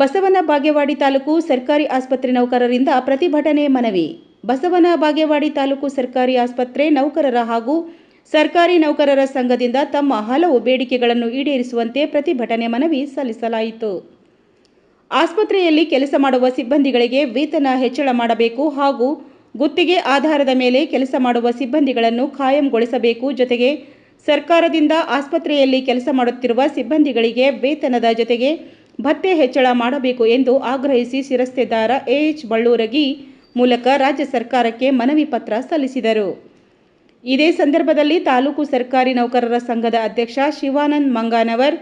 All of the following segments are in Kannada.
ಬಸವನ ಬಾಗೇವಾಡಿ ತಾಲೂಕು ಸರ್ಕಾರಿ ಆಸ್ಪತ್ರೆ ನೌಕರರಿಂದ ಪ್ರತಿಭಟನೆ ಮನವಿ. ಬಸವನ ಬಾಗೇವಾಡಿ ತಾಲೂಕು ಸರ್ಕಾರಿ ಆಸ್ಪತ್ರೆ ನೌಕರರ ಹಾಗೂ ಸರ್ಕಾರಿ ನೌಕರರ ಸಂಘದಿಂದ ತಮ್ಮ ಹಲವು ಬೇಡಿಕೆಗಳನ್ನು ಈಡೇರಿಸುವಂತೆ ಪ್ರತಿಭಟನೆ ಮನವಿ ಸಲ್ಲಿಸಲಾಯಿತು. ಆಸ್ಪತ್ರೆಯಲ್ಲಿ ಕೆಲಸ ಮಾಡುವ ಸಿಬ್ಬಂದಿಗಳಿಗೆ ವೇತನ ಹೆಚ್ಚಳ ಮಾಡಬೇಕು ಹಾಗೂ ಗುತ್ತಿಗೆ ಆಧಾರದ ಮೇಲೆ ಕೆಲಸ ಮಾಡುವ ಸಿಬ್ಬಂದಿಗಳನ್ನು ಖಾಯಂಗೊಳಿಸಬೇಕು. ಜೊತೆಗೆ ಸರ್ಕಾರದಿಂದ ಆಸ್ಪತ್ರೆಯಲ್ಲಿ ಕೆಲಸ ಮಾಡುತ್ತಿರುವ ಸಿಬ್ಬಂದಿಗಳಿಗೆ ವೇತನದ ಜೊತೆಗೆ ಭತ್ಯೆ ಹೆಚ್ಚಳ ಮಾಡಬೇಕು ಎಂದು ಆಗ್ರಹಿಸಿ ಶಿರಸ್ತೇದಾರ ಎಎಚ್ ಬಳ್ಳೂರಗಿ ಮೂಲಕ ರಾಜ್ಯ ಸರ್ಕಾರಕ್ಕೆ ಮನವಿ ಪತ್ರ ಸಲ್ಲಿಸಿದರು. ಇದೇ ಸಂದರ್ಭದಲ್ಲಿ ತಾಲೂಕು ಸರ್ಕಾರಿ ನೌಕರರ ಸಂಘದ ಅಧ್ಯಕ್ಷ ಶಿವಾನಂದ್ ಮಂಗಾನವರ್,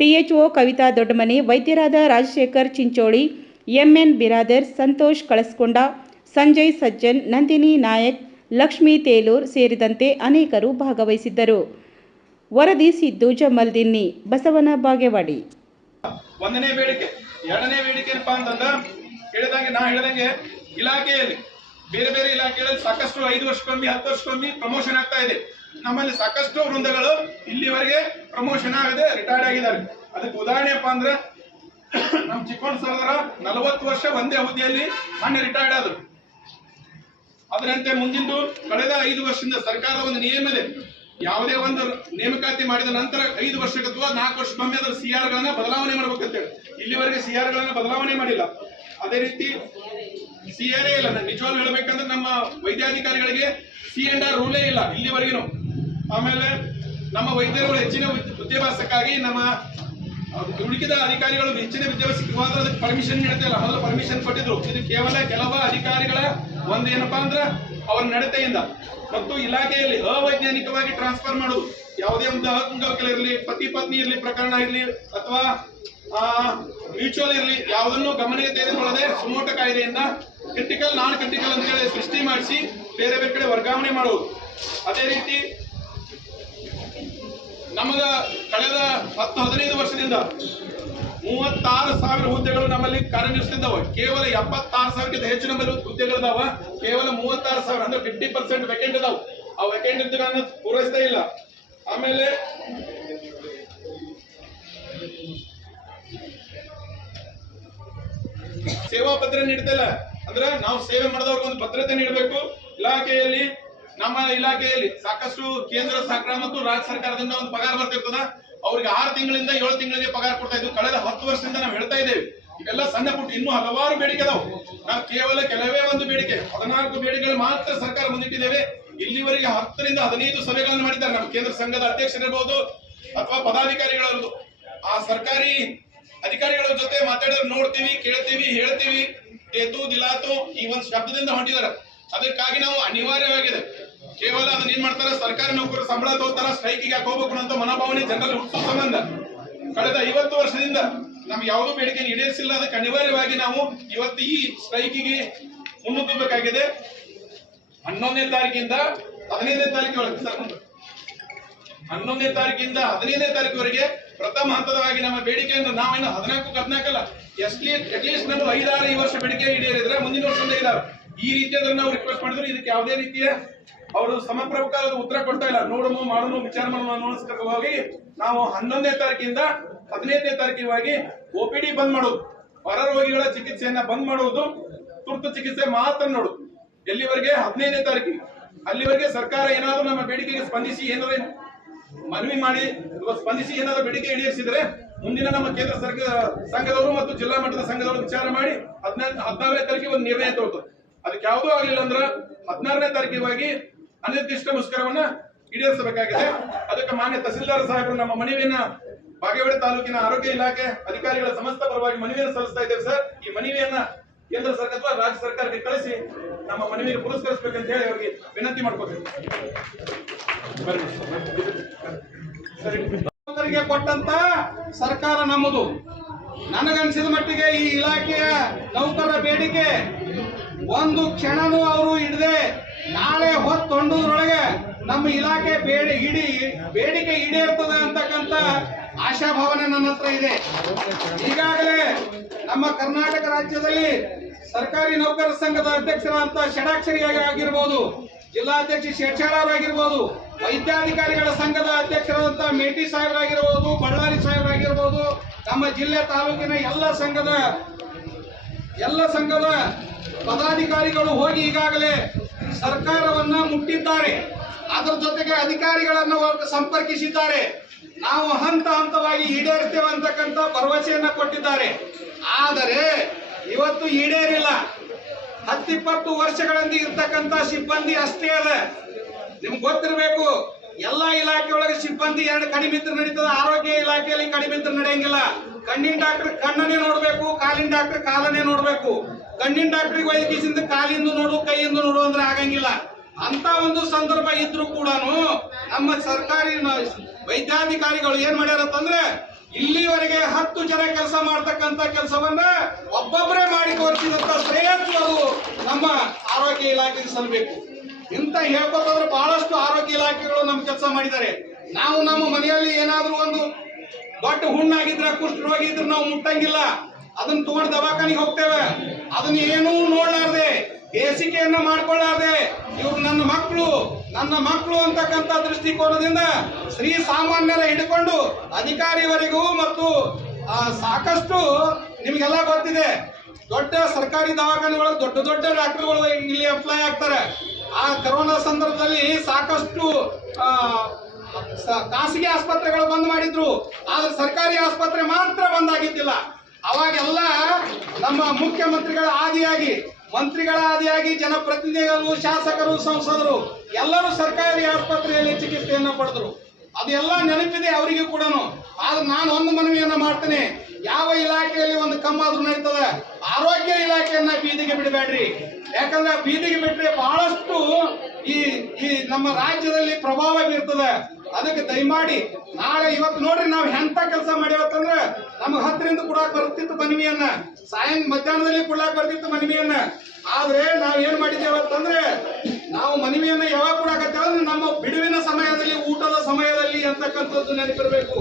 ಟಿಎಚ್ಒ ಕವಿತಾ ದೊಡ್ಡಮನಿ, ವೈದ್ಯರಾದ ರಾಜಶೇಖರ್ ಚಿಂಚೋಳಿ, ಎಂಎನ್ ಬಿರಾದರ್, ಸಂತೋಷ್ ಕಳಸ್ಕೊಂಡ, ಸಂಜಯ್ ಸಜ್ಜನ್, ನಂದಿನಿ ನಾಯಕ್, ಲಕ್ಷ್ಮೀ ತೇಲೂರ್ ಸೇರಿದಂತೆ ಅನೇಕರು ಭಾಗವಹಿಸಿದ್ದರು. ವರದಿ ಸಿದ್ದು ಜಮಲ್ದಿನ್ನಿ, ಬಸವನ ಬಾಗೇವಾಡಿ. ಒಂದನೇ ಬೇಡಿಕೆ. ಎರಡನೇ ಬೇಡಿಕೆ ಏನಪ್ಪಾ ಅಂತಂದ್ರೆ ಹೇಳಿದಂಗೆ ಇಲಾಖೆಯಲ್ಲಿ ಬೇರೆ ಬೇರೆ ಇಲಾಖೆಗಳಲ್ಲಿ ಸಾಕಷ್ಟು 5 ವರ್ಷಕ್ಕೊಮ್ಮೆ 10 ವರ್ಷಕ್ಕೊಮ್ಮೆ ಪ್ರಮೋಷನ್ ಆಗ್ತಾ ಇದೆ. ನಮ್ಮಲ್ಲಿ ಸಾಕಷ್ಟು ವೃಂದಗಳು ಇಲ್ಲಿವರೆಗೆ ಪ್ರಮೋಷನ್ ಆಗದೆ ರಿಟೈರ್ಡ್ ಆಗಿದ್ದಾರೆ. ಅದಕ್ಕೆ ಉದಾಹರಣೆ ಅಪ್ಪ ಅಂದ್ರೆ ನಮ್ಮ ಚಿಕ್ಕೋಣ ಸರ್ದಾರ 40 ವರ್ಷ ಒಂದೇ ಹುದ್ದೆಯಲ್ಲಿ ಮೊನ್ನೆ ರಿಟೈರ್ಡ್ ಆದರು. ಅದರಂತೆ ಮುಂದಿಂದು ಕಳೆದ 5 ವರ್ಷದಿಂದ ಸರ್ಕಾರದ ಒಂದು ನಿಯಮ ಇದೆ. ಯಾವುದೇ ಒಂದು ನೇಮಕಾತಿ ಮಾಡಿದ ನಂತರ 5 ವರ್ಷಕ್ಕೆ ಅಥವಾ 4 ವರ್ಷಕ್ಕೊಮ್ಮೆ ಅದರ CR ಗಳನ್ನ ಬದಲಾವಣೆ ಮಾಡ್ಬೇಕಂತೇಳಿ ಇಲ್ಲಿವರೆಗೆ CR ಗಳನ್ನ ಬದಲಾವಣೆ ಮಾಡಿಲ್ಲ. ಅದೇ ರೀತಿ CR ಇಲ್ಲ. ನಿಜವಾಗ್ಲೂ ಹೇಳ್ಬೇಕಂದ್ರೆ ನಮ್ಮ ವೈದ್ಯಾಧಿಕಾರಿಗಳಿಗೆ C&R ರೂಲೇ ಇಲ್ಲ ಇಲ್ಲಿವರೆಗೂ. ಆಮೇಲೆ ನಮ್ಮ ವೈದ್ಯರುಗಳು ಹೆಚ್ಚಿನ ವಿದ್ಯಾಭ್ಯಾಸಕ್ಕಾಗಿ ನಮ್ಮ ಉಳಿದ ಅಧಿಕಾರಿಗಳು ಹೆಚ್ಚಿನ ವಿದ್ಯಾಭ್ಯಾಸಕ್ಕೆ ಹೋದ್ರೆ ಅದಕ್ಕೆ ಪರ್ಮಿಷನ್ ನೀಡ್ತಾ ಇಲ್ಲ. ಮೊದಲು ಪರ್ಮಿಷನ್ ಕೊಟ್ಟಿದ್ರು. ಇದು ಕೇವಲ ಕೆಲವು ಅಧಿಕಾರಿಗಳ ಒಂದು ಏನಪ್ಪಾ ಅಂದ್ರೆ ಅವರ ನಡತೆಯಿಂದ ಮತ್ತು ಇಲಾಖೆಯಲ್ಲಿ ಅವೈಜ್ಞಾನಿಕವಾಗಿ ಟ್ರಾನ್ಸ್ಫರ್ ಮಾಡೋದು. ಯಾವುದೇ ಒಂದು ಅಂಗವಿಕಲ ಇರಲಿ, ಪತಿ ಪತ್ನಿ ಇರಲಿ, ಪ್ರಕರಣ ಇರಲಿ ಅಥವಾ ಮ್ಯೂಚುವಲ್ ಇರಲಿ, ಯಾವುದನ್ನು ಗಮನಕ್ಕೆ ತೆಗೆದುಕೊಳ್ಳದೆ ಸುಮೋಟ ಕಾಯ್ದೆಯಿಂದ ಕ್ರಿಟಿಕಲ್ ನಾನ್ ಕ್ರಿಟಿಕಲ್ ಅಂತ ಹೇಳಿ ಸೃಷ್ಟಿ ಮಾಡಿಸಿ ಬೇರೆ ಬೇರೆ ಕಡೆ ವರ್ಗಾವಣೆ ಮಾಡುವುದು. ಅದೇ ರೀತಿ ನಮಗ ಕಳೆದ 10-15 ವರ್ಷದಿಂದ 36,000 ಹುದ್ದೆಗಳು ನಮ್ಮಲ್ಲಿ ಕಾರ್ಯನಿರ್ವಹಿಸುತ್ತಿದ್ದಾವೆ. ಕೇವಲ 76,000ಕ್ಕಿಂತ ಹೆಚ್ಚು ನಮ್ಮಲ್ಲಿ ಹುದ್ದೆಗಳಿದಾವ. ಕೇವಲ 36,000 ಅಂದ್ರೆ 50% ವೇಕೆಂಟ್ ಇದಾವೆ. ಆ ವೇಕೆಂಟ್ ಇದ್ದಗಳನ್ನು ಪೂರೈಸ್ತಾ ಇಲ್ಲ. ಆಮೇಲೆ ಸೇವಾ ಭದ್ರತೆ ನೀಡ್ತಿಲ್ಲ. ಅಂದ್ರೆ ನಾವು ಸೇವೆ ಮಾಡಿದವ್ರಿಗೆ ಒಂದು ಭದ್ರತೆ ನೀಡಬೇಕು. ಇಲಾಖೆಯಲ್ಲಿ ನಮ್ಮ ಇಲಾಖೆಯಲ್ಲಿ ಸಾಕಷ್ಟು ಕೇಂದ್ರ ಸರ್ಕಾರ ಮತ್ತು ರಾಜ್ಯ ಸರ್ಕಾರದಿಂದ ಒಂದು ಪಗಾರ ಬರ್ತಿರ್ತದ. ಅವ್ರಿಗೆ 6 ತಿಂಗಳಿಂದ 7 ತಿಂಗಳಿಗೆ ಪಗಾರ ಕೊಡ್ತಾ ಇದ್ವಿ. ಕಳೆದ 10 ವರ್ಷದಿಂದ ನಾವು ಹೇಳ್ತಾ ಇದ್ದೇವೆ. ಇವೆಲ್ಲ ಸಣ್ಣ ಪುಟ್ಟ ಇನ್ನೂ ಹಲವಾರು ಬೇಡಿಕೆ ಅದಾವೆ. ನಾವು ಕೇವಲ ಕೆಲವೇ ಒಂದು ಬೇಡಿಕೆ 14 ಬೇಡಿಕೆಗಳು ಮಾತ್ರ ಸರ್ಕಾರ ಮುಂದಿಟ್ಟಿದ್ದೇವೆ. ಇಲ್ಲಿವರೆಗೆ 10 ರಿಂದ 15 ಸಭೆಗಳನ್ನು ಮಾಡಿದ್ದಾರೆ. ನಮ್ಮ ಕೇಂದ್ರ ಸಂಘದ ಅಧ್ಯಕ್ಷರಿರ್ಬೋದು ಅಥವಾ ಪದಾಧಿಕಾರಿಗಳದ್ದು ಆ ಸರ್ಕಾರಿ ಅಧಿಕಾರಿಗಳ ಜೊತೆ ಮಾತಾಡಿದ್ರೆ ನೋಡ್ತೀವಿ, ಕೇಳ್ತೀವಿ, ಹೇಳ್ತೀವಿ, ಏತು ದಿಲಾತು ಈ ಒಂದು ಶಬ್ದದಿಂದ ಹೊಂಟಿದ್ದಾರೆ. ಅದಕ್ಕಾಗಿ ನಾವು ಅನಿವಾರ್ಯವಾಗಿದೆ. ಕೇವಲ ಅದನ್ನ ಏನ್ ಮಾಡ್ತಾರೆ, ಸರ್ಕಾರಿ ನೌಕರರು ಸಂಬಳ ತಗೋತಾರ, ಸ್ಟ್ರೈಕಿಗೆ ಹೋಗ್ಬೇಕು ಅಂತ ಮನೋಭಾವನೆ ಜನರಲ್ಲಿ ಹುಟ್ಟಿಸೋ ಸಂಬಂಧ ಕಳೆದ 50 ವರ್ಷದಿಂದ ನಮ್ಗೆ ಯಾವುದೂ ಬೇಡಿಕೆ ಈಡೇರಿಸಿಲ್ಲ. ಅದಕ್ಕೆ ಅನಿವಾರ್ಯವಾಗಿ ನಾವು ಇವತ್ತು ಈ ಸ್ಟ್ರೈಕಿಗೆ ಮುನ್ನುಗ್ಗಬೇಕಾಗಿದೆ. 11ನೇ ತಾರೀಕಿಂದ 15ನೇ ತಾರೀಕಿನವರೆಗೆ 11ನೇ ತಾರೀಕಿಂದ 15ನೇ ತಾರೀಕಿವರೆಗೆ ಪ್ರಥಮ ಹಂತದವಾಗಿ ನಮ್ಮ ಬೇಡಿಕೆಯನ್ನು ನಾವೇನು 14 ಅಲ್ಲ, ಅಟ್ಲೀಸ್ಟ್ ನಮ್ಮ 5-6 ಈ ವರ್ಷ ಬೇಡಿಕೆ ಈಡೇರಿದ್ರೆ ಮುಂದಿನ ವರ್ಷದಿಂದ ಇದಾವೆ. ಈ ರೀತಿಯಾದ್ರೆ ನಾವು ರಿಕ್ವೆಸ್ಟ್ ಮಾಡಿದ್ರು. ಇದಕ್ಕೆ ಯಾವುದೇ ರೀತಿಯ ಅವರು ಸಮರ್ಪಕವಾದ ಉತ್ತರ ಕೊಡ್ತಾ ಇಲ್ಲ. ನೋಡೋಣ, ಮಾಡೋಣ, ವಿಚಾರ ಮಾಡೋಣ ಅನ್ನೋಸ್ಕರವಾಗಿ ನಾವು 11ನೇ ತಾರೀಕಿಂದ 15ನೇ ತಾರೀಕಿಗಾಗಿ OPD ಬಂದ್ ಮಾಡೋದು, ಹೊರ ರೋಗಿಗಳ ಚಿಕಿತ್ಸೆಯನ್ನ ಬಂದ್ ಮಾಡುವುದು, ತುರ್ತು ಚಿಕಿತ್ಸೆ ಮಾತ್ರ ನೋಡುದು. ಎಲ್ಲಿವರೆಗೆ 15ನೇ ತಾರೀಕಿಗೆ. ಅಲ್ಲಿವರೆಗೆ ಸರ್ಕಾರ ಏನಾದ್ರು ನಮ್ಮ ಬೇಡಿಕೆಗೆ ಸ್ಪಂದಿಸಿ ಏನಾದ್ರು ಮನವಿ ಮಾಡಿ ಸ್ಪಂದಿಸಿ ಏನಾದ್ರು ಬೇಡಿಕೆ ಈಡೇರಿಸಿದ್ರೆ ಮುಂದಿನ ನಮ್ಮ ಕೇಂದ್ರ ಸಂಘದವರು ಮತ್ತು ಜಿಲ್ಲಾ ಮಟ್ಟದ ಸಂಘದವರು ವಿಚಾರ ಮಾಡಿ 14ನೇ ತಾರೀಕಿಗೆ ಒಂದು ನಿರ್ಣಯ ತಗೋತಾರೆ. ಅದಕ್ಕೆ ಯಾವುದೂ ಆಗಲಿಲ್ಲ ಅಂದ್ರೆ 16ನೇ ತಾರೀಕಿಗಾಗಿ ಅನಿರ್ದಿಷ್ಟ ಮುಷ್ಕರವನ್ನ ಈಡೇರಿಸಬೇಕಾಗಿದೆ. ಅದಕ್ಕೆ ಮಾನ್ಯ ತಹಸೀಲ್ದಾರ್ ಸಾಹೇಬರು ನಮ್ಮ ಮನವಿಯನ್ನ ಬಾಗೇವಾಡಿ ತಾಲೂಕಿನ ಆರೋಗ್ಯ ಇಲಾಖೆ ಅಧಿಕಾರಿಗಳ ಸಮಸ್ತ ಪರವಾಗಿ ಮನವಿಯನ್ನು ಸಲ್ಲಿಸ್ತಾ ಇದ್ದೇವೆ ಸರ್. ಈ ಮನವಿಯನ್ನ ಕೇಂದ್ರ ಸರ್ಕಾರ ರಾಜ್ಯ ಸರ್ಕಾರಕ್ಕೆ ಕಳಿಸಿ ನಮ್ಮ ಮನವಿಗೆ ಪುರಸ್ಕರಿಸಬೇಕಂತ ಹೇಳಿ ಅವರಿಗೆ ವಿನಂತಿ ಮಾಡ್ಕೋಬೇಕು. ಕೊಟ್ಟಂತ ಸರ್ಕಾರ ನಮ್ಮದು. ನನಗನ್ಸಿದ ಮಟ್ಟಿಗೆ ಈ ಇಲಾಖೆಯ ನೌಕರರ ಬೇಡಿಕೆ ಒಂದು ಕ್ಷಣನೂ ಅವರು ಹಿಡದೆ ನಾಳೆ ಹೊತ್ತೊಂಡದ್ರೊಳಗೆ ನಮ್ಮ ಇಲಾಖೆ ಬೇಡಿಕೆ ಈಡೇರ್ತದೆ ಅಂತಕ್ಕಂಥ ಆಶಾಭಾವನೆ ನನ್ನ ಹತ್ರ ಇದೆ. ಈಗಾಗಲೇ ನಮ್ಮ ಕರ್ನಾಟಕ ರಾಜ್ಯದಲ್ಲಿ ಸರ್ಕಾರಿ ನೌಕರರ ಸಂಘದ ಅಧ್ಯಕ್ಷರಾದಂತ ಷಡಾಕ್ಷರಿಯಾಗಿ ಆಗಿರ್ಬೋದು, ಜಿಲ್ಲಾಧ್ಯಕ್ಷ ಶೇಷಾಳರಾಗಿರ್ಬೋದು, ವೈದ್ಯಾಧಿಕಾರಿಗಳ ಸಂಘದ ಅಧ್ಯಕ್ಷರಾದಂತಹ ಮೇಟಿ ಸಾಹೇಬರಾಗಿರ್ಬೋದು, ಬಳ್ಳಾರಿ ಸಾಹೇಬರಾಗಿರ್ಬೋದು, ನಮ್ಮ ಜಿಲ್ಲೆ ತಾಲೂಕಿನ ಎಲ್ಲ ಸಂಘದ ಪದಾಧಿಕಾರಿಗಳು ಹೋಗಿ ಈಗಾಗಲೇ ಸರ್ಕಾರವನ್ನ ಮುಟ್ಟಿದ್ದಾರೆ. ಅದರ ಜೊತೆಗೆ ಅಧಿಕಾರಿಗಳನ್ನು ಸಂಪರ್ಕಿಸಿದ್ದಾರೆ. ನಾವು ಹಂತ ಹಂತವಾಗಿ ಈಡೇರ್ತೇವೆ ಅಂತಕ್ಕಂಥ ಭರವಸೆಯನ್ನ ಕೊಟ್ಟಿದ್ದಾರೆ. ಆದರೆ ಇವತ್ತು ಈಡೇರಿಲ್ಲ. 10-20 ವರ್ಷಗಳಿಂದ ಇರ್ತಕ್ಕಂಥ ಸಿಬ್ಬಂದಿ ಅಷ್ಟೇ ಅದ. ನಿಮ್ಗೆ ಗೊತ್ತಿರಬೇಕು, ಎಲ್ಲಾ ಇಲಾಖೆ ಒಳಗೆ ಸಿಬ್ಬಂದಿ 2 ಕಡಿಮೆ ಇದ್ರೆ ನಡೀತದೆ. ಆರೋಗ್ಯ ಇಲಾಖೆಯಲ್ಲಿ ಕಡಿಮೆ ಇದ್ರೆ ನಡೆಯಂಗಿಲ್ಲ. ಕಣ್ಣಿನ ಡಾಕ್ಟರ್ ಕಣ್ಣನ್ನೇ ನೋಡ್ಬೇಕು, ಕಾಲಿನ ಡಾಕ್ಟರ್ ಕಾಲನ್ನೇ ನೋಡ್ಬೇಕು. ಕಣ್ಣಿನ ಡಾಕ್ಟರ್ಗೆ ವೈದ್ಯಕೀಯದಿಂದ ಕಾಲಿಂದ ನೋಡು, ಕೈಯಿಂದ ನೋಡು ಅಂದ್ರೆ ಆಗಂಗಿಲ್ಲ. ಅಂತ ಒಂದು ಸಂದರ್ಭ ಇದ್ರೂ ಕೂಡ ನಮ್ಮ ಸರ್ಕಾರಿ ವೈದ್ಯಾಧಿಕಾರಿಗಳು ಏನ್ ಮಾಡ್ಯಾರಂತಂದ್ರೆ ಇಲ್ಲಿವರೆಗೆ 10 ಜನ ಕೆಲಸ ಮಾಡ್ತಕ್ಕಂತ ಕೆಲಸವನ್ನ ಒಬ್ಬೊಬ್ಬರೇ ಮಾಡಿ ತೋರಿಸಿದಂತ ಶ್ರೇಯಸ್ಸು ಅದು ನಮ್ಮ ಆರೋಗ್ಯ ಇಲಾಖೆಗೆ ಸಲ್ಲಬೇಕು. ಇಂತ ಹೇಳ್ಕೊತಂದ್ರೆ ಬಹಳಷ್ಟು ಆರೋಗ್ಯ ಇಲಾಖೆಗಳು ನಮ್ ಕೆಲಸ ಮಾಡಿದ್ದಾರೆ. ನಾವು ನಮ್ಮ ಮನೆಯಲ್ಲಿ ಏನಾದ್ರೂ ಒಂದು ದೊಡ್ಡ ಹುಣ್ಣಾಗಿದ್ರೆ, ಕುಷ್ಠರೋಗಿ ಇದ್ರೆ ನಾವು ಮುಟ್ಟಂಗಿಲ್ಲ. ಅದನ್ನ ತಗೊಂಡು ದವಾಖಾನಿಗೆ ಹೋಗ್ತೇವೆ. ಅದನ್ನ ಏನೂ ನೋಡ್ಲಾರ್ದೆ, ಬೇಸಿಗೆಯನ್ನ ಮಾಡ್ಕೊಳ್ಳಾರ್ದೆ ಇವ್ರು ನನ್ನ ಮಕ್ಕಳು ಅಂತಕ್ಕಂಥ ದೃಷ್ಟಿಕೋನದಿಂದ ಶ್ರೀ ಸಾಮಾನ್ಯರ ಹಿಡ್ಕೊಂಡು ಅಧಿಕಾರಿವರೆಗೂ ಮತ್ತು ಸಾಕಷ್ಟು ನಿಮ್ಗೆಲ್ಲ ಗೊತ್ತಿದೆ, ದೊಡ್ಡ ಸರ್ಕಾರಿ ದವಾಖಾನೆಗಳು ದೊಡ್ಡ ಡಾಕ್ಟರ್ಗಳು ಇಲ್ಲಿ ಅಪ್ಲೈ ಆಗ್ತಾರೆ. ಆ ಕೊರೋನಾ ಸಂದರ್ಭದಲ್ಲಿ ಸಾಕಷ್ಟು ಖಾಸಗಿ ಆಸ್ಪತ್ರೆಗಳು ಬಂದ್ ಮಾಡಿದ್ರು. ಆದ್ರೆ ಸರ್ಕಾರಿ ಆಸ್ಪತ್ರೆ ಮಾತ್ರ ಬಂದ್ ಆಗಿದ್ದಿಲ್ಲ. ಅವಾಗೆಲ್ಲ ನಮ್ಮ ಮುಖ್ಯಮಂತ್ರಿಗಳ ಆದಿಯಾಗಿ, ಮಂತ್ರಿಗಳ ಆದಿಯಾಗಿ ಜನಪ್ರತಿನಿಧಿಗಳು, ಶಾಸಕರು, ಸಂಸದರು ಎಲ್ಲರೂ ಸರ್ಕಾರಿ ಆಸ್ಪತ್ರೆಯಲ್ಲಿ ಚಿಕಿತ್ಸೆಯನ್ನ ಪಡೆದ್ರು. ಅದೆಲ್ಲ ನೆನಪಿದೆ ಅವರಿಗೂ ಕೂಡ. ಆದ್ರೆ ನಾನು ಒಂದು ಮನವಿಯನ್ನ ಮಾಡ್ತೇನೆ, ಯಾವ ಇಲಾಖೆಯಲ್ಲಿ ಒಂದು ಕಮ್ಮಾದ್ರೂ ನಡೀತದೆ, ಆರೋಗ್ಯ ಇಲಾಖೆಯನ್ನ ಬೀದಿಗೆ ಬಿಡಬೇಡ್ರಿ. ಯಾಕಂದ್ರೆ ಬೀದಿಗೆ ಬಿಟ್ರೆ ಬಹಳಷ್ಟು ಈ ನಮ್ಮ ರಾಜ್ಯದಲ್ಲಿ ಪ್ರಭಾವ ಬೀರ್ತದೆ. ಅದಕ್ಕೆ ದಯಮಾಡಿ ನಾಳೆ ಇವತ್ತು ನೋಡ್ರಿ, ನಾವು ಎಂತ ಕೆಲಸ ಮಾಡಿವತ್ತಂದ್ರೆ ನಮ್ಗೆ 10ರಿಂದ ಕೊಡಾಕ್ ಬರ್ತಿತ್ತು ಮನವಿಯನ್ನ, ಮಧ್ಯಾಹ್ನದಲ್ಲಿ ಕೊಡಾಕ್ ಬರ್ತಿತ್ತು ಮನವಿಯನ್ನ. ಆದ್ರೆ ನಾವ್ ಏನ್ ಮಾಡಿದ್ದೇವೆ ಅಂತಂದ್ರೆ, ನಾವು ಮನವಿಯನ್ನ ಯಾವಾಗ ಕೊಡಾಕತ್ತೇವೆ ಅಂದ್ರೆ ನಮ್ಮ ಬಿಡುವಿನ ಸಮಯದಲ್ಲಿ, ಊಟದ ಸಮಯದಲ್ಲಿ ಅಂತಕ್ಕಂಥದ್ದು ನೆನಪಿರ್ಬೇಕು.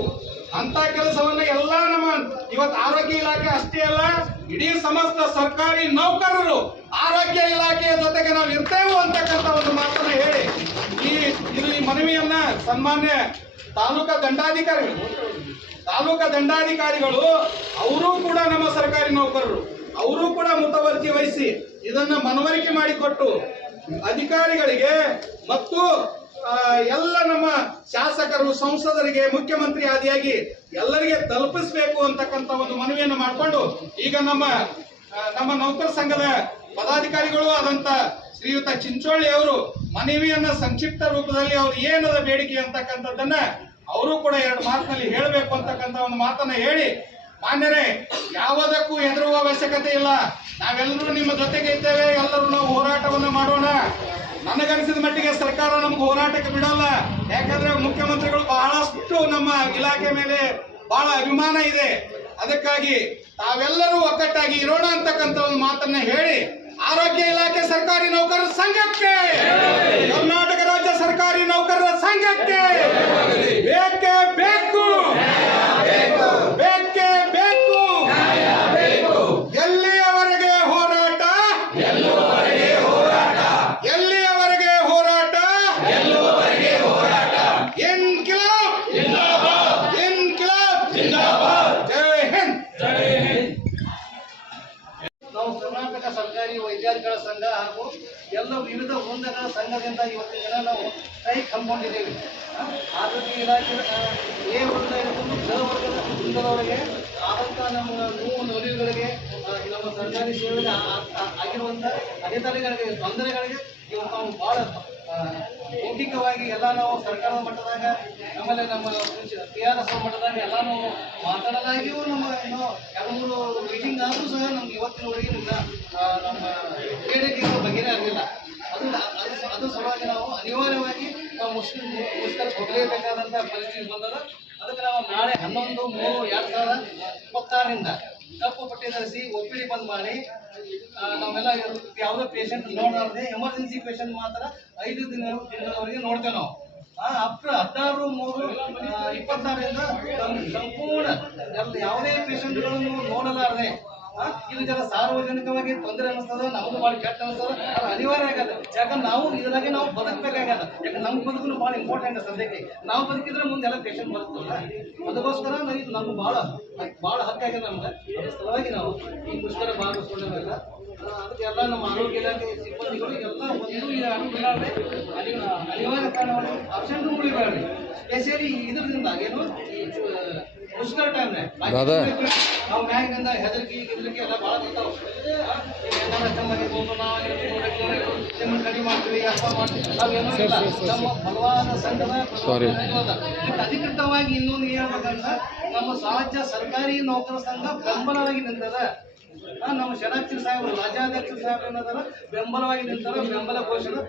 ಅಂತ ಕೆಲಸವನ್ನ ಎಲ್ಲ ನಮ್ಮ ಇವತ್ತು ಆರೋಗ್ಯ ಇಲಾಖೆ ಅಷ್ಟೇ ಅಲ್ಲ, ಇಡೀ ಸಮಸ್ತ ಸರ್ಕಾರಿ ನೌಕರರು ಆರೋಗ್ಯ ಇಲಾಖೆಯ ಜೊತೆಗೆ ನಾವು ಇರ್ತೇವೆ ಅಂತಕ್ಕಂಥ ಒಂದು ಮಾತನ್ನ ಹೇಳಿ ಈ ಮನವಿಯನ್ನ ಸನ್ಮಾನ್ಯ ತಾಲೂಕಾ ದಂಡಾಧಿಕಾರಿಗಳು ಅವರೂ ಕೂಡ ನಮ್ಮ ಸರ್ಕಾರಿ ನೌಕರರು, ಅವರೂ ಕೂಡ ಮುತುವರ್ಜಿ ವಹಿಸಿ ಇದನ್ನ ಮನವರಿಕೆ ಮಾಡಿಕೊಟ್ಟು ಅಧಿಕಾರಿಗಳಿಗೆ ಮತ್ತು ಎಲ್ಲ ನಮ್ಮ ಶಾಸಕರು, ಸಂಸದರಿಗೆ, ಮುಖ್ಯಮಂತ್ರಿ ಆದಿಯಾಗಿ ಎಲ್ಲರಿಗೆ ತಲುಪಿಸಬೇಕು ಅಂತಕ್ಕಂಥ ಒಂದು ಮನವಿಯನ್ನು ಮಾಡಿಕೊಂಡು ಈಗ ನಮ್ಮ ನೌಕರ ಸಂಘದ ಪದಾಧಿಕಾರಿಗಳು ಆದಂತ ಶ್ರೀಯುತ ಚಿಂಚೋಳಿ ಅವರು ಮನವಿಯನ್ನ ಸಂಕ್ಷಿಪ್ತ ರೂಪದಲ್ಲಿ ಅವ್ರು ಏನದ ಬೇಡಿಕೆ ಅಂತಕ್ಕಂಥದ್ದನ್ನ ಅವರು ಕೂಡ 2 ಮಾತಿನಲ್ಲಿ ಹೇಳಬೇಕು ಅಂತಕ್ಕಂಥ ಒಂದು ಮಾತನ್ನ ಹೇಳಿ, ಮಾನ್ಯರೇ, ಯಾವುದಕ್ಕೂ ಹೆದರುವ ಅವಶ್ಯಕತೆ ಇಲ್ಲ. ನಾವೆಲ್ಲರೂ ನಿಮ್ಮ ಜೊತೆಗೆ ಇದ್ದೇವೆ. ಎಲ್ಲರೂ ನಾವು ಹೋರಾಟವನ್ನ ಮಾಡೋಣ. ನನಗನಿಸಿದ ಮಟ್ಟಿಗೆ ಸರ್ಕಾರ ನಮ್ಗೆ ಹೋರಾಟಕ್ಕೆ ಬಿಡಲ್ಲ. ಯಾಕಂದ್ರೆ ಮುಖ್ಯಮಂತ್ರಿಗಳು ಬಹಳಷ್ಟು ನಮ್ಮ ಇಲಾಖೆ ಮೇಲೆ ಬಹಳ ಅಭಿಮಾನ ಇದೆ. ಅದಕ್ಕಾಗಿ ತಾವೆಲ್ಲರೂ ಒಗ್ಗಟ್ಟಾಗಿ ಇರೋಣ ಅಂತಕ್ಕಂಥ ಒಂದು ಮಾತನ್ನ ಹೇಳಿ, ಆರೋಗ್ಯ ಇಲಾಖೆ ಸರ್ಕಾರಿ ನೌಕರರ ಸಂಘಕ್ಕೆ, ಕರ್ನಾಟಕ ರಾಜ್ಯ ಸರ್ಕಾರಿ ನೌಕರರ ಸಂಘಕ್ಕೆ ಬೇಕೇ ಬೇಕು, ಬೇಕೇ ಬೇಕು. ಎಲ್ಲಿಯವರೆಗೆ ಹೋರಾಟ, ಎಲ್ಲಿಯವರೆಗೆ ಹೋರಾಟ, ಇನ್ಕಿಲಾಬ್ ಇನ್ಕಿಲಾಬ್ ಜಿಂದಾಬಾದ್. ಜೈ ಹಿಂದ್. ನಾವು ಕರ್ನಾಟಕ ಸರ್ಕಾರಿ ವೈದ್ಯಾಧಿಕಾರಿಗಳ ಸಂಘ ಹಾಗೂ ಎಲ್ಲ ವಿವಿಧ ವೃಂದಗಳ ಸಂಘದಿಂದ ಇವತ್ತಿನ ದಿನ ನಾವು ಕೈ ಕಂಡುಕೊಂಡಿದ್ದೇವೆ. ಆರೋಗ್ಯ ಇಲಾಖೆ ಎ ವೃಂದ ಇರ್ಬೋದು, ಜ ವರ್ಗದ ವೃಂದದವರೆಗೆ ಆದಂಥ ನಮ್ಮ ನೋವು ನೋವುಗಳಿಗೆ, ನಮ್ಮ ಸರ್ಕಾರಿ ಸೇವೆಗೆ ಆಗಿರುವಂಥ ಅಡೆತಡೆಗಳಿಗೆ, ತೊಂದರೆಗಳಿಗೆ ಇವತ್ತು ನಾವು ಬಹಳ ಮೌಖಿಕವಾಗಿ ಎಲ್ಲ ನಾವು ಸರ್ಕಾರದ ಮಟ್ಟದಾಗ, ಆಮೇಲೆ ನಮ್ಮ PRS ಮಟ್ಟದಾಗ ಎಲ್ಲ ನಾವು ಮಾತಾಡಲಾಗಿಯೂ ನಮ್ಮ ಏನೋ 2-3 ಮೀಟಿಂಗ್ ಆದರೂ ಸಹ ನಮ್ಗೆ ಇವತ್ತಿನವರೆಗೆ ನಮ್ಮ ಬೇಡಿಕೆಗಳು ಬಗೆನೇ ಆಗಲಿಲ್ಲ. ಅದು ಸಲುವಾಗಿ ನಾವು ಅನಿವಾರ್ಯವಾಗಿ ನಾವು ಮುಷ್ಕರ ಹೋಗಲೇಬೇಕಾದಂಥ ಪರಿಸ್ಥಿತಿ ಬಂದದ. ಅದಕ್ಕೆ ನಾವು ನಾಳೆ 11/3/2026 ಕಪ್ಪು ಪಟ್ಟಿ ಧರಿಸಿ OPD ಬಂದ್ ಮಾಡಿ ನಾವೆಲ್ಲ ಯಾವುದೋ ಪೇಷಂಟ್ ನೋಡಲಾರದೆ ಎಮರ್ಜೆನ್ಸಿ ಪೇಷಂಟ್ ಮಾತ್ರ 5 ದಿನದವರೆಗೆ ನೋಡ್ತೇವೆ ನಾವು. ಆಫ್ಟರ್ 16/3/26 ಸಂಪೂರ್ಣ ಯಾವುದೇ ಪೇಷಂಟ್ಗಳನ್ನು ನೋಡಲಾರದೆ ಇದಕ್ಕೆಲ್ಲ ಸಾರ್ವಜನಿಕವಾಗಿ ತೊಂದರೆ ಅನಿಸ್ತದ, ನಮಗೂ ಭಾಳ ಕೆಟ್ಟ ಅನಿಸ್ತದ. ಅದು ಅನಿವಾರ್ಯ ಆಗದ, ಯಾಕಂದ್ರೆ ನಾವು ಇದ್ರಾಗೆ ನಾವು ಬದುಕಬೇಕಾಗದ. ಯಾಕಂದ್ರೆ ನಮ್ಮ ಬದುಕು ಭಾಳ ಇಂಪಾರ್ಟೆಂಟ್ ಸದ್ಯಕ್ಕೆ. ನಾವು ಬದುಕಿದ್ರೆ ಮುಂದೆಲ್ಲ ಪೇಷಂಟ್ ಬದುಕಲ್ಲ. ಅದಕ್ಕೋಸ್ಕರ ಇದು ನಮ್ಗೆ ಭಾಳ ಹಕ್ಕಾಗಿದೆ ನಮ್ಗೆ. ಅದ್ರ ಸಲುವಾಗಿ ನಾವು ಈ ಮುಷ್ಕರ ಭಾಗವಹಿಸ್ಕೊಂಡವೆಲ್ಲ ಅದಕ್ಕೆಲ್ಲ ನಮ್ಮ ಆರೋಗ್ಯ ಇಲಾಖೆ ಸಿಬ್ಬಂದಿಗಳು ಎಲ್ಲ ಒಂದು ಈ ಅನುಕೂಲವೇ ಅನಿವಾರ್ಯ ಕಾರಣವಾಗಿ ಅಬ್ಸೆಂಟ್ ಉಳಿಬೇಡಿ. ಸ್ಪೆಷಲಿ ಇದರಿಂದ ಏನು ಈ ಮುಷ್ಕರ ಟೈಮ್ನಾಗ ನಾವು ಮ್ಯಾಗಿನಿಂದ ಹೆದರಿಕೆ ಗಿದರಿಕೆ ಎಲ್ಲ ಭಾಳ ಬರ್ತಾವೆ. ನಾವು ಕಡಿಮೆ ಮಾಡ್ತೀವಿ, ಅಪ್ಪ ಮಾಡ್ತೀವಿ, ನಾವೇನೋ ಇಲ್ಲ. ನಮ್ಮ ಬಲವಾದ ಸಂಘದ ಅಧಿಕೃತವಾಗಿ ಇನ್ನೊಂದು ಹೇಳ್ಬೇಕಂದ್ರೆ ನಮ್ಮ ರಾಜ್ಯ ಸರ್ಕಾರಿ ನೌಕರ ಸಂಘ ಬೆಂಬಲವಾಗಿ ನಿಂತದ. ನಮ್ಮ ಷಡಾಕ್ಷರ ಸಾಹೇಬರು ರಾಜ್ಯಾಧ್ಯಕ್ಷರ ಸಾಹೇಬರು ಏನದಾರ ಬೆಂಬಲವಾಗಿ ನಿಂತಾರ, ಬೆಂಬಲ ಘೋಷಣೆ.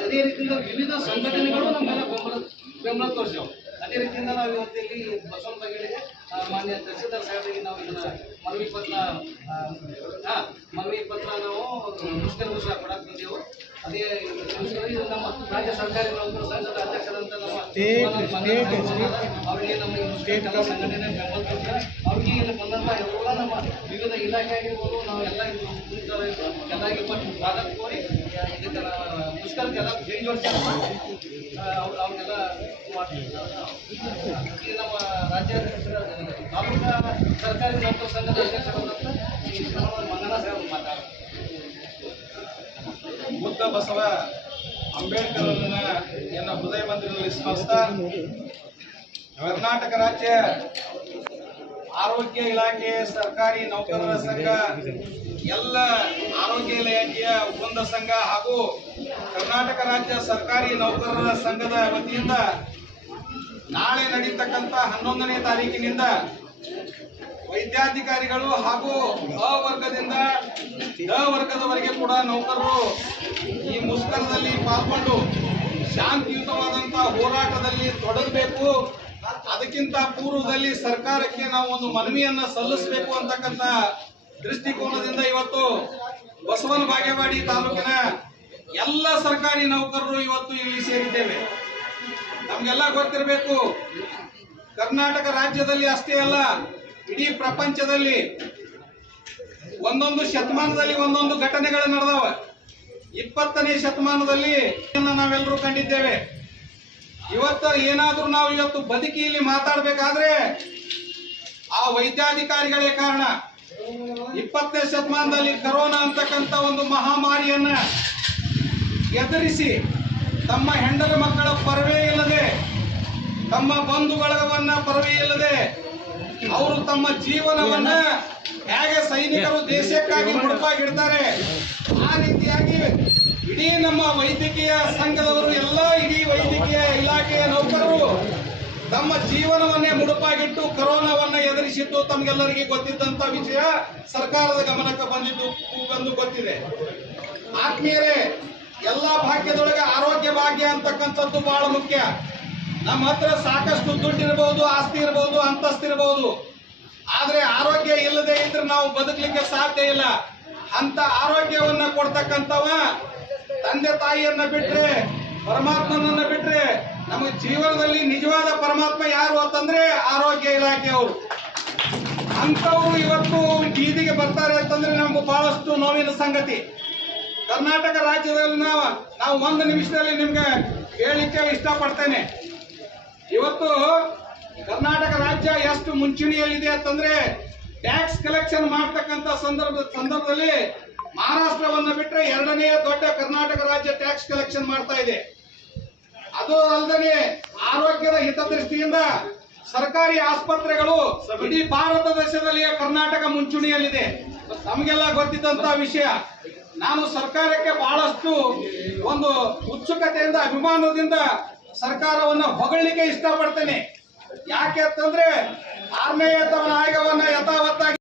ಅದೇ ರೀತಿಯಿಂದ ವಿವಿಧ ಸಂಘಟನೆಗಳು ನಮ್ಮೆಲ್ಲ ಬೆಂಬಲ ತೋರಿಸ್ಯಾವ. ಅದೇ ರೀತಿಯಿಂದ ನಾವು ಇವತ್ತಿಲ್ಲಿ ಬಸವನ ಬಗೆಗಳಿಗೆ ಮಾನ್ಯ ತಹಸೀಲ್ದಾರ್ ಸಾಹೇಬರಿಗೆ ನಾವು ಇದನ್ನ ಮನವಿ ಪತ್ರ ನಾವು ಮುಷ್ಕರ ಘೋಷಣೆ ಕೊಡಕ್ಕೆ ಬಂದೆವು. ಅದೇ ಇದು ನಮ್ಮ ರಾಜ್ಯ ಸರ್ಕಾರಿ ನೌಕರ ಸಂಘದ ಅಧ್ಯಕ್ಷರಂತ ನಮ್ಮ ಅವರಿಗೆ ನಮ್ಮ ಸ್ಟೇಟ್ ಸಂಘಟನೆ ಬೆಂಬಲ ಕೊಡ್ತಾರೆ. ಅವ್ರಿಗೆ ಇಲ್ಲಿ ಬಂದಂಥ ಎಲ್ಲ ನಮ್ಮ ವಿವಿಧ ಇಲಾಖೆ ಆಗಿರ್ಬೋದು, ನಾವು ಎಲ್ಲ ಎಲ್ಲರಿಗೆ ಕೊಟ್ಟು ಸ್ವಾಗತ ಕೋರಿ ಇದಕ್ಕೆ ಮುಷ್ಕರಕ್ಕೆಲ್ಲ ಜೈ ಜೋಡಿಸಿ ಅವ್ರಿಗೆಲ್ಲ ಈ ನಮ್ಮ ರಾಜ್ಯಾಧ್ಯಕ್ಷರ ತಾಲೂಕಾ ಸರ್ಕಾರಿ ನೌಕರ ಸಂಘದ ಅಧ್ಯಕ್ಷರಾದಂಥ ಈ ಮಂಗನ ಸಾಹೇಬ್ ಮಾತಾಡ್ತಾರೆ. ಬುದ್ಧ ಬಸವ ಅಂಬೇಡ್ಕರ್ ಎನ್ನ ಹೃದಯ ಮಂದಿರದಲ್ಲಿ ಸ್ಮರಿಸ್ತಾ ಕರ್ನಾಟಕ ರಾಜ್ಯ ಆರೋಗ್ಯ ಇಲಾಖೆ ಸರ್ಕಾರಿ ನೌಕರರ ಸಂಘ, ಎಲ್ಲ ಆರೋಗ್ಯ ಇಲಾಖೆಯ ವೃಂದ ಸಂಘ ಹಾಗೂ ಕರ್ನಾಟಕ ರಾಜ್ಯ ಸರ್ಕಾರಿ ನೌಕರರ ಸಂಘದ ವತಿಯಿಂದ ನಾಳೆ ನಡೀತಕ್ಕಂಥ 11ನೇ ತಾರೀಕಿನಿಂದ ವೈದ್ಯಾಧಿಕಾರಿಗಳು ಹಾಗೂ ಅ ವರ್ಗದಿಂದ ಡ ವರ್ಗದವರೆಗೆ ಕೂಡ ನೌಕರರು ಈ ಮುಷ್ಕರದಲ್ಲಿ ಪಾಲ್ಗೊಂಡು ಶಾಂತಿಯುತವಾದಂತಹ ಹೋರಾಟದಲ್ಲಿ ತೊಡಗಬೇಕು. ಅದಕ್ಕಿಂತ ಪೂರ್ವದಲ್ಲಿ ಸರ್ಕಾರಕ್ಕೆ ನಾವು ಒಂದು ಮನವಿಯನ್ನ ಸಲ್ಲಿಸಬೇಕು ಅಂತಕ್ಕಂಥ ದೃಷ್ಟಿಕೋನದಿಂದ ಇವತ್ತು ಬಸವನ ಬಾಗೇವಾಡಿ ತಾಲೂಕಿನ ಎಲ್ಲ ಸರ್ಕಾರಿ ನೌಕರರು ಇವತ್ತು ಇಲ್ಲಿ ಸೇರಿದ್ದೇವೆ. ನಮ್ಗೆಲ್ಲ ಗೊತ್ತಿರಬೇಕು, ಕರ್ನಾಟಕ ರಾಜ್ಯದಲ್ಲಿ ಅಷ್ಟೇ ಅಲ್ಲ, ಇಡೀ ಪ್ರಪಂಚದಲ್ಲಿ ಒಂದೊಂದು ಶತಮಾನದಲ್ಲಿ ಒಂದೊಂದು ಘಟನೆಗಳು ನಡೆದವ. 20ನೇ ಶತಮಾನದಲ್ಲಿ ನಾವೆಲ್ಲರೂ ಕಂಡಿದ್ದೇವೆ. ಇವತ್ತು ಏನಾದ್ರೂ ನಾವು ಇವತ್ತು ಬದುಕಿಯಲ್ಲಿ ಮಾತಾಡಬೇಕಾದ್ರೆ ಆ ವೈದ್ಯಾಧಿಕಾರಿಗಳೇ ಕಾರಣ. 20ನೇ ಶತಮಾನದಲ್ಲಿ ಕರೋನಾ ಅಂತಕ್ಕಂಥ ಒಂದು ಮಹಾಮಾರಿಯನ್ನ ಎದುರಿಸಿ ತಮ್ಮ ಹೆಂಡರ ಮಕ್ಕಳ ಪರವೇ ಇಲ್ಲದೆ, ತಮ್ಮ ಬಂಧುಗಳವನ್ನ ಪರವೇ ಇಲ್ಲದೆ ಅವರು ತಮ್ಮ ಜೀವನವನ್ನ ಹೇಗೆ ಸೈನಿಕರು ದೇಶಕ್ಕಾಗಿ ಮುಡುಪಾಗಿಡ್ತಾರೆ ಆ ರೀತಿಯಾಗಿ ಇಡೀ ನಮ್ಮ ವೈದ್ಯಕೀಯ ಸಂಘದವರು ಎಲ್ಲ ಇಡೀ ವೈದ್ಯಕೀಯ ಇಲಾಖೆಯ ನೌಕರರು ತಮ್ಮ ಜೀವನವನ್ನೇ ಮುಡುಪಾಗಿಟ್ಟು ಕರೋನಾವನ್ನ ಎದುರಿಸಿದ್ದು ತಮ್ಗೆಲ್ಲರಿಗೆ ಗೊತ್ತಿದ್ದಂತ ವಿಷಯ ಸರ್ಕಾರದ ಗಮನಕ್ಕೆ ಬಂದು ಗೊತ್ತಿದೆ. ಆತ್ಮೀಯರೇ, ಎಲ್ಲಾ ಭಾಗ್ಯದೊಳಗೆ ಆರೋಗ್ಯ ಭಾಗ್ಯ ಅಂತಕ್ಕಂಥದ್ದು ಬಹಳ ಮುಖ್ಯ. ನಮ್ಮ ಹತ್ರ ಸಾಕಷ್ಟು ದುಡ್ಡು ಇರಬಹುದು, ಆಸ್ತಿ ಇರಬಹುದು, ಅಂತಸ್ತಿರಬಹುದು, ಆದ್ರೆ ಆರೋಗ್ಯ ಇಲ್ಲದೆ ಇದ್ರೆ ನಾವು ಬದುಕಲಿಕ್ಕೆ ಸಾಧ್ಯ ಇಲ್ಲ. ಅಂತ ಆರೋಗ್ಯವನ್ನ ಕೊಡ್ತಕ್ಕಂಥವ ತಂದೆ ತಾಯಿಯನ್ನ ಬಿಟ್ರೆ, ಪರಮಾತ್ಮನನ್ನ ಬಿಟ್ರೆ ನಮಗೆ ಜೀವನದಲ್ಲಿ ನಿಜವಾದ ಪರಮಾತ್ಮ ಯಾರು ಅಂತಂದ್ರೆ ಆರೋಗ್ಯ ಇಲಾಖೆಯವರು. ಅಂತವರು ಇವತ್ತು ಬೀದಿಗೆ ಬರ್ತಾರೆ ಅಂತಂದ್ರೆ ನಮ್ಗೆ ಬಹಳಷ್ಟು ನೋವಿನ ಸಂಗತಿ. ಕರ್ನಾಟಕ ರಾಜ್ಯದಲ್ಲಿ ನಾವು ಒಂದು ನಿಮಿಷದಲ್ಲಿ ನಿಮ್ಗೆ ಹೇಳಲಿಕ್ಕೆ ಇಷ್ಟಪಡ್ತೇನೆ. ಇವತ್ತು ಕರ್ನಾಟಕ ರಾಜ್ಯ ಎಷ್ಟು ಮುಂಚೂಣಿಯಲ್ಲಿದೆ ಅಂತಂದ್ರೆ ಟ್ಯಾಕ್ಸ್ ಕಲೆಕ್ಷನ್ ಮಾಡ್ತಕ್ಕಂಥ ಸಂದರ್ಭದಲ್ಲಿ ಮಹಾರಾಷ್ಟ್ರವನ್ನ ಬಿಟ್ರೆ 2ನೇ ದೊಡ್ಡ ಕರ್ನಾಟಕ ರಾಜ್ಯ ಟ್ಯಾಕ್ಸ್ ಕಲೆಕ್ಷನ್ ಮಾಡ್ತಾ ಇದೆ. ಅದು ಅಲ್ಲದೆ ಆರೋಗ್ಯದ ಹಿತದೃಷ್ಟಿಯಿಂದ ಸರ್ಕಾರಿ ಆಸ್ಪತ್ರೆಗಳು ಇಡೀ ಭಾರತ ದೇಶದಲ್ಲಿಯೇ ಕರ್ನಾಟಕ ಮುಂಚೂಣಿಯಲ್ಲಿದೆ. ನಮಗೆಲ್ಲ ಗೊತ್ತಿದ್ದಂತ ವಿಷಯ. ನಾನು ಸರ್ಕಾರಕ್ಕೆ ಬಹಳಷ್ಟು ಒಂದು ಉತ್ಸುಕತೆಯಿಂದ, ಅಭಿಮಾನದಿಂದ ಸರ್ಕಾರವನ್ನು ಹೊಗಳಲಿಕ್ಕೆ ಇಷ್ಟಪಡ್ತೇನೆ. ಯಾಕೆ ಅಂತಂದ್ರೆ 6ನೇ ವೇತನ ಆಯೋಗವನ್ನ ಯಥಾವತ್ತಾಗಿ